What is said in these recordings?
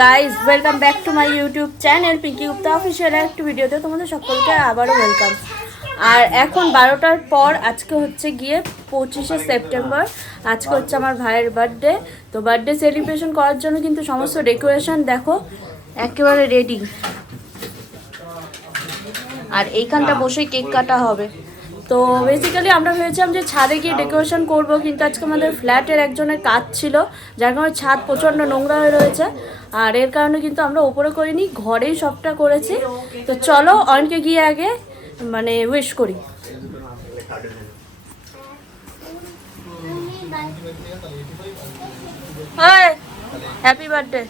Guys welcome back to my YouTube channel Pinky Gupta official একটি ভিডিওতে তোমাদের সকলকে আবারও ওয়েলকাম আর এখন বারোটার পর আজকে হচ্ছে গিয়ে পঁচিশে সেপ্টেম্বর আজকে হচ্ছে আমার ভাইয়ের বার্থডে তো বার্থডে সেলিব্রেশন করার জন্য কিন্তু সমস্ত ডেকোরেশন দেখো একেবারে রেডি আর এইখানটা বসেই কেক কাটা হবে। তো বেসিক্যালি আমরা ভেবেছিলাম যে ছাদে গিয়ে ডেকোরেশন করব কিন্তু আজকে আমাদের ফ্ল্যাটের একজনের কাজ ছিল যার কারণে ছাদ প্রচণ্ড নোংরা হয়ে রয়েছে। আর এর কারণে কিন্তু আমরা উপরে করিনি ঘরেই সবটা করেছি। তো চলো অনেকে গিয়ে আগে মানে উইশ করি। হ্যাপি বার্থডে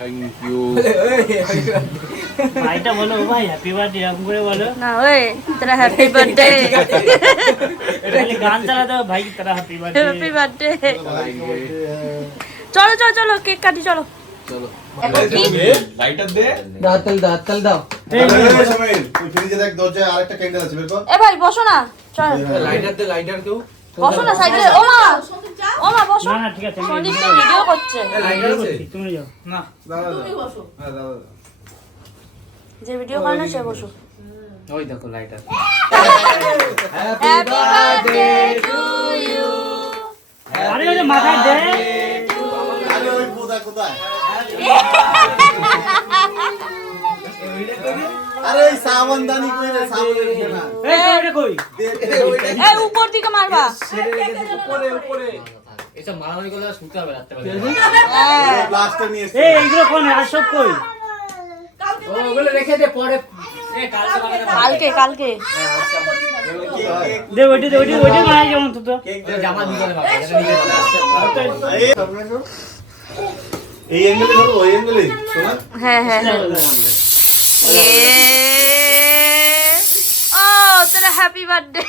থ্যাংক ইউ ভাইটা বলো ভাই হ্যাপি বার্থডে এরকম করে বলো। না ওই তোরা হ্যাপি বার্থডে তাহলে গান চালাতে হবে ভাই তারা হ্যাপি বার্থডে হ্যাপি বার্থডে চলো চলো চলো কেক কাটি চলো। লাইটার দে দাও। তেল দাও দাও ফ্রিজে দেখ দরজায় আরেকটা ক্যান্ডেল আছে বের কর। এ ভাই বসো না। চল। লাইটার দে লাইটার কেউ। বসো না সাইডে। ও মা ও মা বসো। না না ঠিক আছে সন্দীপ তো ভিডিও করছে। তুমি যাও। না দাদা হ্যাঁ দাদা যে ভিডিও করে না সে বসো ওই দেখো lighter happy birthday to you আরে ওই মাথায় দে। আরে ওই বোদা কোথায়? আরে এই সাবনদানি কই রে সাবনের খেলা এই তো কই এই উপর দিকে মারবা উপরে উপরে এটা মারামারি করলে শুনতে হবে রাত্রে হ্যাঁ। প্লাস্টার নিয়ে এই এইগুলো কোন আর সব কই ওগুলো রেখে দে পরে কালকে কালকে হয়? দে ওইটা দে ওইটা ওইটা মারা যেমন তো তো জামা নিয়ে যাবে এই অ্যাঙ্গেলে ধরো ওই অ্যাঙ্গেলে শোনা হ্যাঁ হ্যাঁ হ্যাঁ ও তোরা হ্যাপি বার্থডে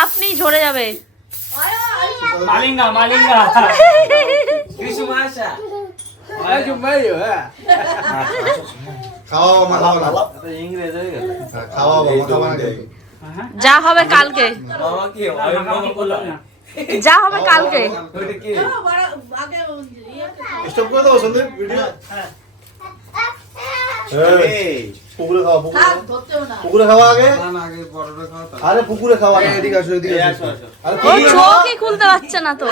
আপনি ঝরে যাবে। মালিঙ্গা মালিঙ্গা। কিছু মাসা যা হবে কালকে। যা হবে কালকে স্টপ করে দাও সন্দীপ ভিডিও হ্যাঁ। পুকুরে খাওয়া পুকুরে পুকুরে খাওয়া আগে আরে পুকুরে খাওয়া আগে এদিকে আসো এদিকে আসো আরে ও পুকুরে খাওয়া। চোখই খুলতে পারছে না তো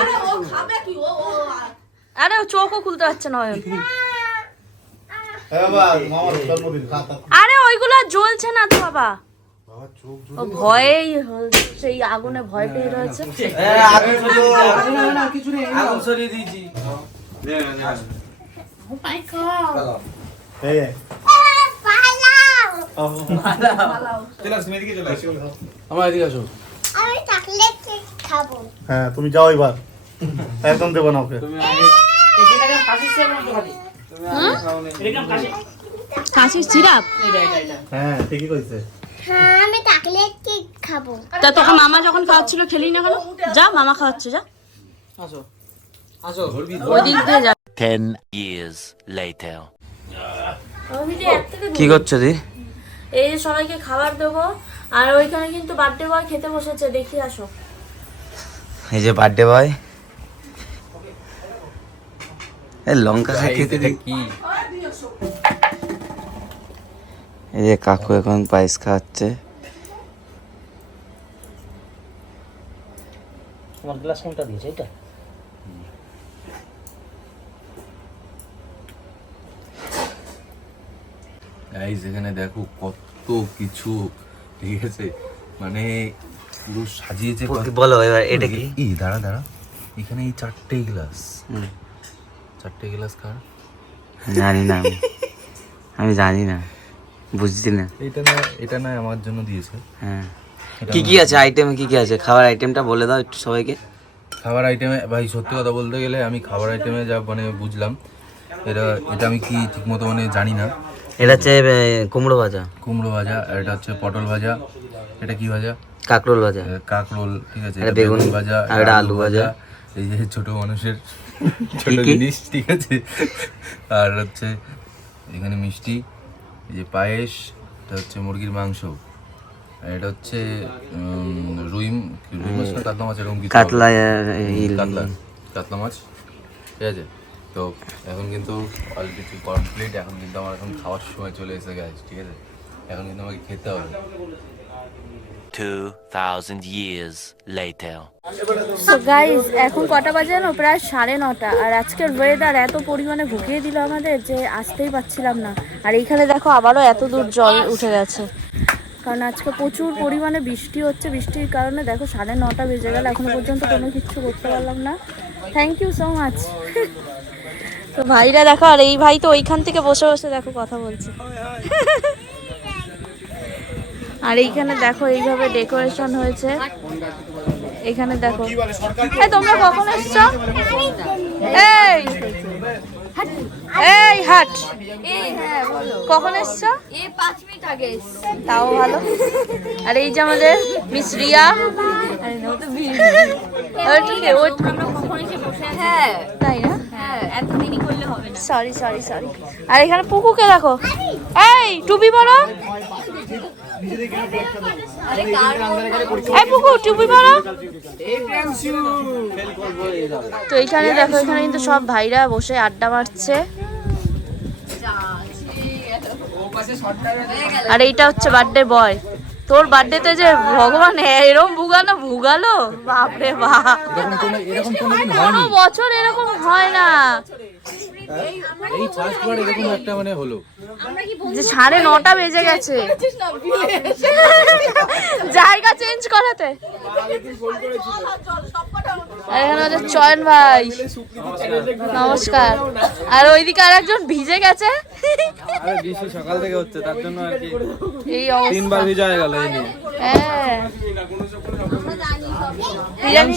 আরে ও চোখও খুলতে পারছে না অয়ন হ্যাঁ। আরে ওইগুলো জ্বলছে না তো বাবা ও ভয়েই সেই আগুনে ভয় পেয়ে রয়েছে। আগুন সরিয়ে দিয়েছি। এই এই। আমার এদিকে আসো। আমি চকলেট কেক খাব। হ্যাঁ তুমি যাও এবার। একদম দেবো না ওকে। তুমি এটা কাশির সিরাপ এটা। হ্যাঁ ঠিকই কইছে। হ্যাঁ আমি চকলেট কেক খাব। তা তোকে মামা যখন খাওয়াচ্ছিল খেলি না কেন? যা মামা খাওয়াচ্ছে যা। আসো আসো। ওই দিক দিয়ে যা। 10 years later. কি করছ দি? এই যে সবাইকে খাবার দেবো আর ওইখানে কিন্তু বার্থডে বয় খেতে বসেছে দেখি আসো। এই যে বার্থডে বয় এই লঙ্কা খেতে কি? এই যে কাকু এখন পায়েস খাওয়াচ্ছে। তোমার গ্লাস কোনটা দিয়েছে? এটা গাইস এখানে দেখো কত কিছু ঠিক আছে মানে পুরো সাজিয়েছে কত- বলো এবার এটা কি? ই দাঁড়া দাঁড়া। এখানে এই চারটে গ্লাস। চারটে গ্লাস কার? জানি না আমি। আমি জানি না। বুঝছি না। এটা না এটা না আমার জন্য দিয়েছে। হ্যাঁ। কি কি আছে? আইটেম কি কি আছে? খাবার আইটেমটা বলে দাও একটু সবাইকে। খাবার আইটেমে ভাই সত্যি কথা বলতে গেলে আমি খাবার আইটেমে যা মানে বুঝলাম এটা এটা আমি কি ঠিকমতো মানে জানি না। এটা হচ্ছে কুমড়ো ভাজা। কুমড়ো ভাজা আর এটা হচ্ছে পটল ভাজা। এটা কি ভাজা? কাকরোল ভাজা। কাকরোল ঠিক আছে। এটা বেগুন ভাজা আর এটা আলু ভাজা। এই যে ছোট মানুষের ছোট জিনিস ঠিক আছে। আর হচ্ছে এখানে মিষ্টি। এই যে পায়েস এটা হচ্ছে মুরগির মাংস। আর এটা হচ্ছে রুই রুই মাছ কাতলা মাছ এরকম কিছু কাতলা কাতলা কাতলা মাছ। ঠিক আছে? তো এখন কিন্তু অল কিছু কমপ্লিট এখন কিন্তু আমার এখন খাওয়ার সময় চলে এসে গেছে ঠিক আছে? এখন কিন্তু আমাকে খেতে হবে। 2,000 years later. সো গাইজ এখন কটা বাজে জানো? প্রায় সাড়ে নটা। আর আজকের ওয়েদার এত পরিমাণে ভুগিয়ে দিল আমাদের যে আসতেই পারছিলাম না। আর এইখানে দেখো আবারও এত দূর জল উঠে গেছে। কারণ আজকে প্রচুর পরিমাণে বৃষ্টি হচ্ছে। বৃষ্টির কারণে দেখো সাড়ে নটা বেজে গেল। এখনও পর্যন্ত কোনো কিছু করতে পারলাম না। থ্যাংক ইউ সো মাচ তো ভাইরা দেখো আর এই ভাই তো ওইখান থেকে বসে বসে দেখো কথা বলছে। আর এইখানে দেখো এইভাবে ডেকোরেশন হয়েছে। এখানে দেখো। এই, তোমরা কখন এসছো? এই এই, হাট। কখন এসছো? তাও ভালো। আর এই যে আমাদের মিস রিয়া। তাই না? সরি সরি সরি আর এখানে পুকুকে দেখো। এই, টুপি পরো। তো এখানে দেখো এখানে কিন্তু সব ভাইরা বসে আড্ডা মারছে। আর এইটা হচ্ছে বার্থডে বয় তোর বার্থডেতে যে ভগবান এরম ভুগানো ভুগালো? বাপরে বাপ। কোনো বছর এরকম হয় না। এই এরকম একটা মানে হলো। যে সাড়ে নটা বেজে গেছে। জায়গা চেঞ্জ করাতে। এখানে চয়ন ভাই। নমস্কার। আর ওইদিকে আর একজন ভিজে গেছে। আরে বৃষ্টি সকাল থেকে হচ্ছে তার জন্য আর কি। এই তিনবার ভিজা হয়ে গেল এই নিয়ে। হ্যাঁ। বিরিয়ানি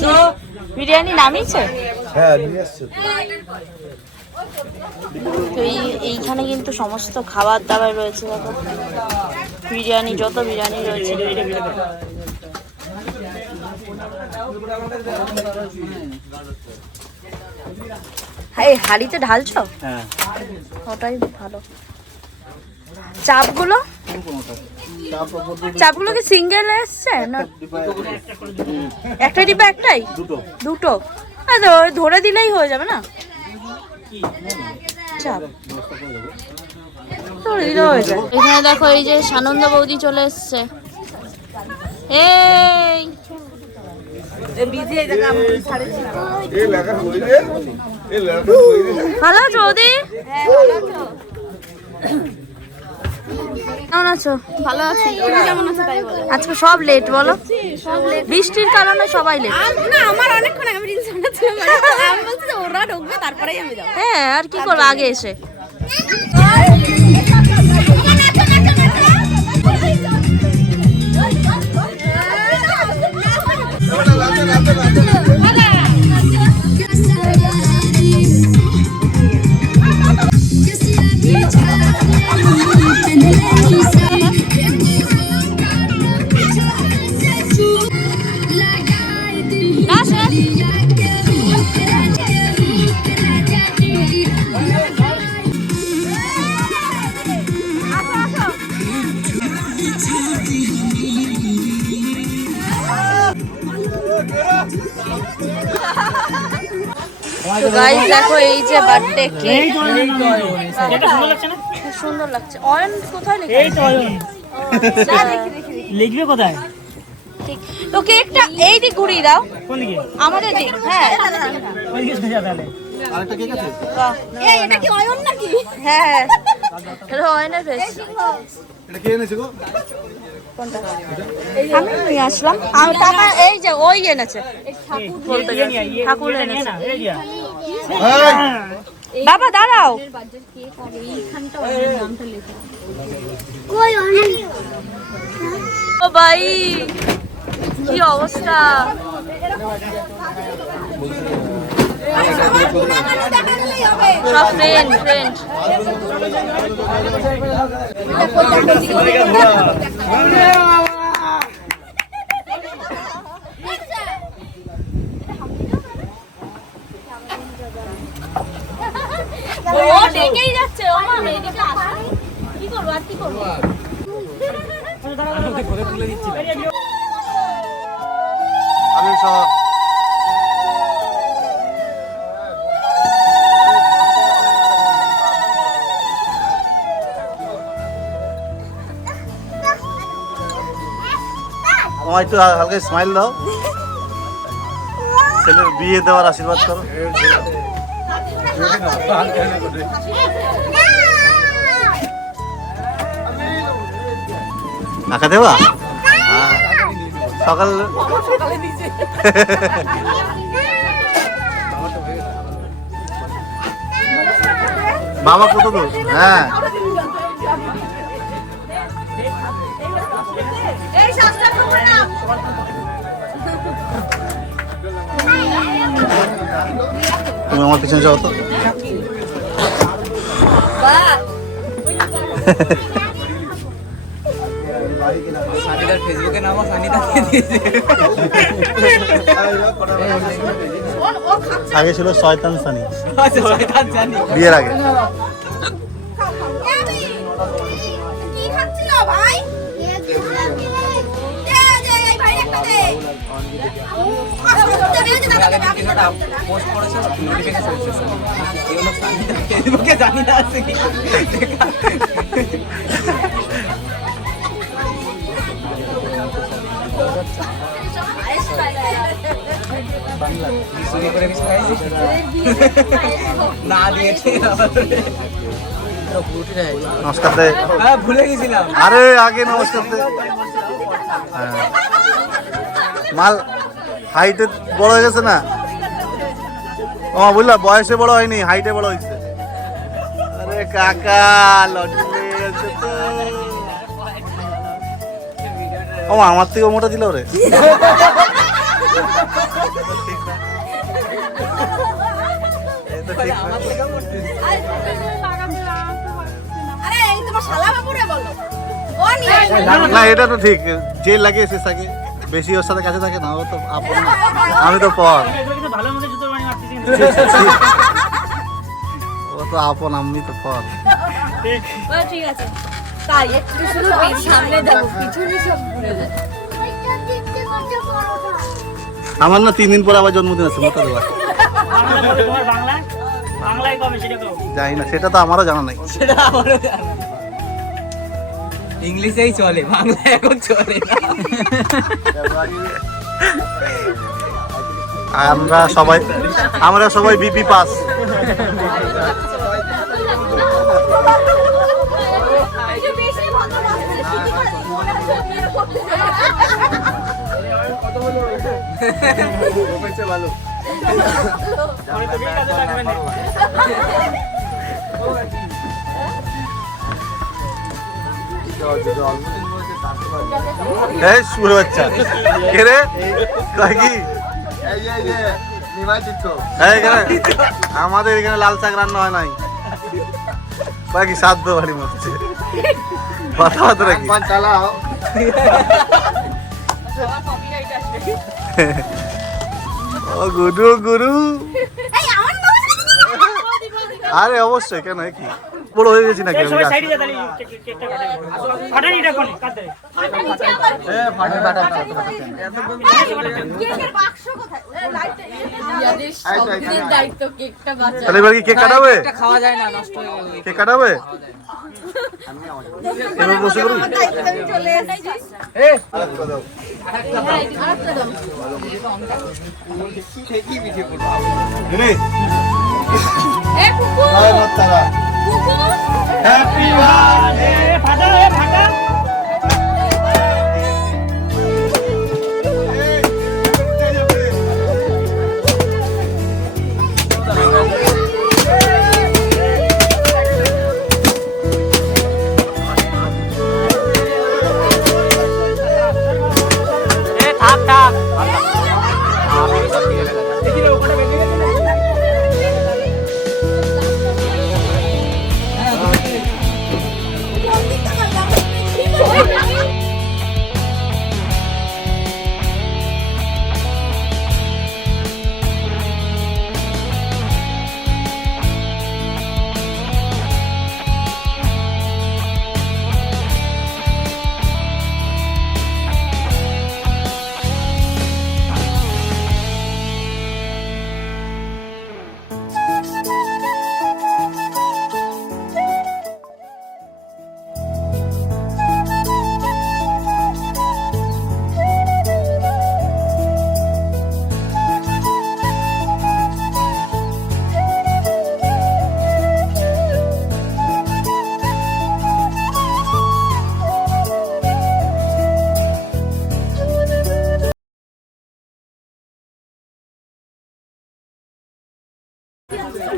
বিরিয়ানি নামিয়েছে? হ্যাঁ নিয়ে আসছে তো এই এইখানে কিন্তু সমস্ত খাবার দাবার রয়েছে দেখো। বিরিয়ানি যত বিরিয়ানি রয়েছে। হ্যাঁ এই হাঁড়িতে ঢালছো? হ্যাঁ। ওটাই ভালো। চাপগুলো? চাপগুলো কি সিঙ্গেল এসছে? না? একটা ডিব্বা একটাই? দুটো। দুটো। ধরে দিলেই হয়ে যাবে না? চাপ। এখানে দেখো এই যে সানন্দ বৌদি চলে এসছে। এই! ভালো আছো বৌদি? কেমন আছো ভালো আছি তুমি কেমন আছো তাই বলো আজকে সব লেট বলো বৃষ্টির কারণে সবাই লেট না আমার অনেকক্ষণ আগে রিলস বানাচ্ছিলাম আমি বলছি যে ওরা ঢুকবে তারপরেই আমি যাব হ্যাঁ আর কি করব আগে এসে না শেষ তো গাইস দেখো এই যে বার্থডে কেক এটা সুন্দর লাগছে না? সুন্দর লাগছে। অয়ন কোথায় লেখা এই তো অয়ন। লিখবে কোথায়? ঠিক। তো কেকটা এই দিক ঘুরিয়ে দাও। কোন দিকে? আমাদের দিক হ্যাঁ। ওই দিকে সোজা তাহলে? আরেকটা কেক আছে? এই এটা কি অয়ন নাকি? হ্যাঁ। এটা অয়নের ফেস এটা কে এনেছে গো? আমি নিয়ে আসলাম। টাকা এই যে ওই এনেছে। ঠাকুর। বাবা দাঁড়াও। কই ও ভাই কি অবস্থা? সব ফ্রেন্ড ফ্রেন্ড ও ডেকেই যাচ্ছে ও মা। এদিকে আসো কি করব আর কি করব? আমি সহ আমার একটু হালকা স্মাইল দাও। ছেলের বিয়ে দেওয়ার আশীর্বাদ করো। টাকা দেবা? হ্যাঁ। সকাল বাবা কত দূর? হ্যাঁ। তুমি আমার পিছনে যাও তো। আগে ছিল শয়তান সানি। বিয়ের আগে। পোস্ট করেছে নোটিফিকেশন এসেছে। এই হলো ফেসবুকে জানি না আছে কি চুরি করে কিছু খাইছিস না? দিয়েছে নমস্কার হ্যাঁ ভুলে গেছিলাম। আরে আগে নমস্কার হ্যাঁ। মাল হাইটে বড় হয়ে গেছে না? ও বুঝলা বয়সে বড় হয়নি হাইটে বড় হয়েছে। আরে কাকা লটি লেগে গেছে তো। ও আমার থেকে মোটা দিল রে না। তোমার এটা তো ঠিক যে লাগে সে থাকে বেশি ওর সাথে কাছে থাকে না ও তো আপন আমি তো পর। ও তো আপন আমি তো পর। ঠিক আছে। তাই একটু শুধু সামনে দেখো পিছনে সব ঘুরে যায় আমার না তিন দিন পরে আবার জন্মদিন আছে মোটা দেওয়া জানি না সেটা তো আমারও জানা নাই। সেটা আমারও জানা ইংলিশেই চলে বাংলা এখন চলে না। আমরা সবাই আমরা সবাই বিপি পাস। তো এই শুরু বাচ্চা। কে রে? কি? আমাদের এখানে লাল শাক রান্না হয় নাই। বাকি সাধ্য বাড়ি মরছে। কথাবার্তা কি ও গুরু গুরু আরে অবশ্যই কেন? কি? বড় হয়ে গেছি নাকি তাহলে এবার কি কেক কাটাবে? খাওয়া যায় না নষ্ট হয়ে কেক কাটাবে? এবার বসে হয় হ্যাপি বার্থডে ফাটা ফাটা।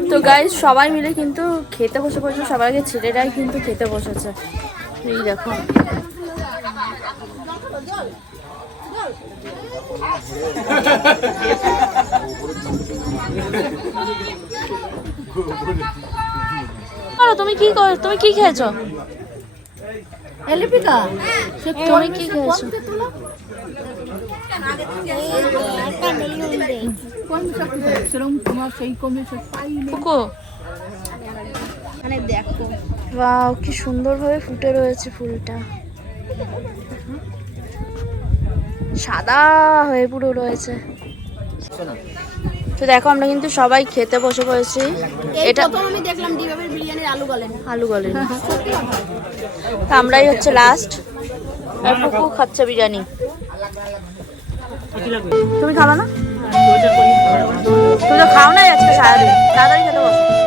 তো গাইজ সবাই মিলে কিন্তু খেতে বসে পড়েছে সবার আগে ছেলেরাই কিন্তু খেতে বসেছে। এই দেখো। তুমি কি কর- তুমি কি খেয়েছো? এলিপিকা তুমি কি খেয়েছো? কুকু মানে দেখো। কি সুন্দরভাবে ফুটে রয়েছে ফুলটা। সাদা হয়ে পুরো রয়েছে। তো দেখো আমরা কিন্তু সবাই খেতে বসে পড়েছি। এটা প্রথম আমি দেখলাম ডিবাবের বিরিয়ানির আলু গলেন। আলু গলে তা আমরাই হচ্ছে লাস্ট আর খাচ্ছে বিরিয়ানি। তুমি খাবা না? তুমি তো খাও নাই আজকে সারাদিন তাড়াতাড়ি খেতে বসো